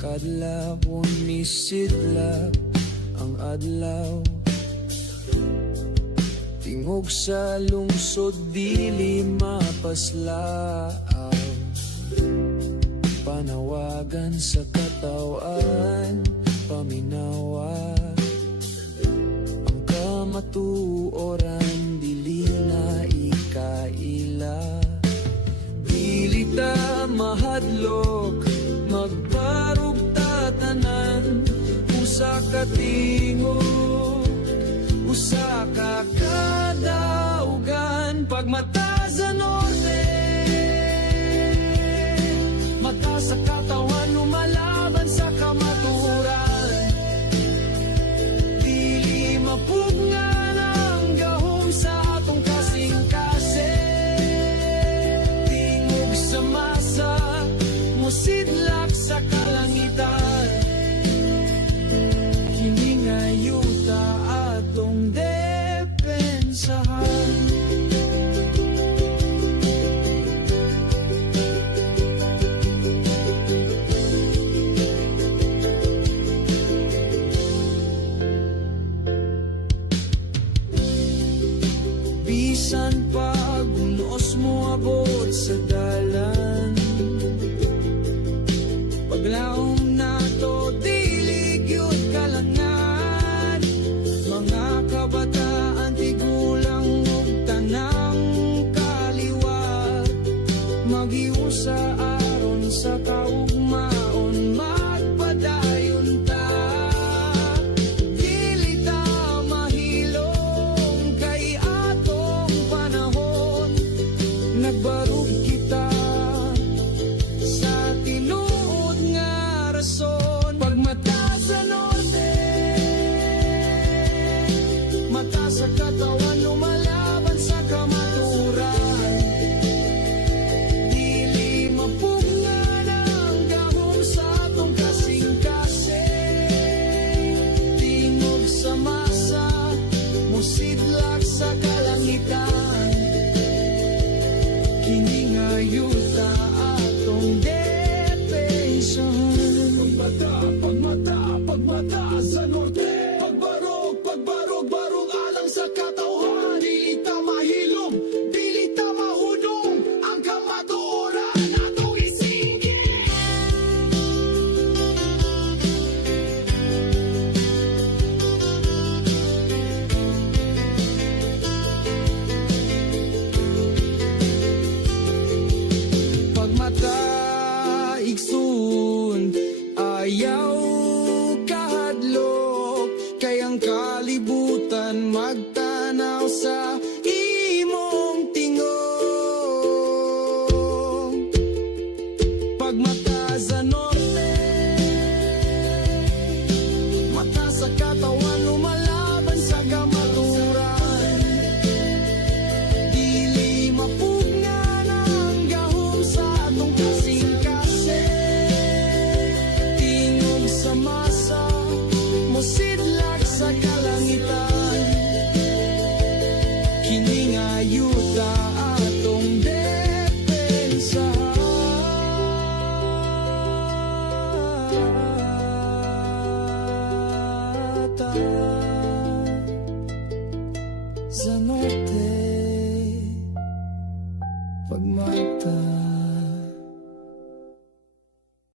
Kadlawon ni sidlak ang adlaw, tingog sa lungsod dili mapaslaaw, panawagan sa katawan paminawa, ang kamatuoran dili na ikaila, dili ta mahadlok magbarog tatanan, usa ka tingog, usa ka kadaugan, pagmata sa norte, mata sa katawan, lumalaban sa kamaturan, dili mapugnan ang gahom sa atong kasing-kasing, tingog sa masa, musidlak sa kalangitan, hiningayuta atong depensahan. Bisan pa gunos mo abot sa dalan, paglaom na to dili gyud kalangan, mga kabataan tigulang ug tanang kaliwat, magiusa aron sa kaugmaon magpadayon ta, dili ta mahilong kay atong panahon, nagbarug kita sa tinuod nga rason, pagmata sa norte, mata sa katawan, lumalaban sa kamaturan, dili mapugnan ang gahom sa atong kasing-kasing, tingog sa masa, musidlak sa kalangitan, hiningayuta atong depensahan. Pagmata sa norte, pagbarog, barog alang sa katauhan, dili ta mahilom, dili ta mahudong, ang kamatuoran atong isingit. Pagmata igsoon, ayaw kahadlok, kay ang kalibutan magtanaw sa imong tingog. Pagmata sa norte, mata sa katawan, lumalaban sa kamaturan, dili mapugnan ang gahom sa atong kasing-kasing, tingog sa masa, musidlak sa kalangitan, hiningayuta atong depensahan. Sa norte, pagmata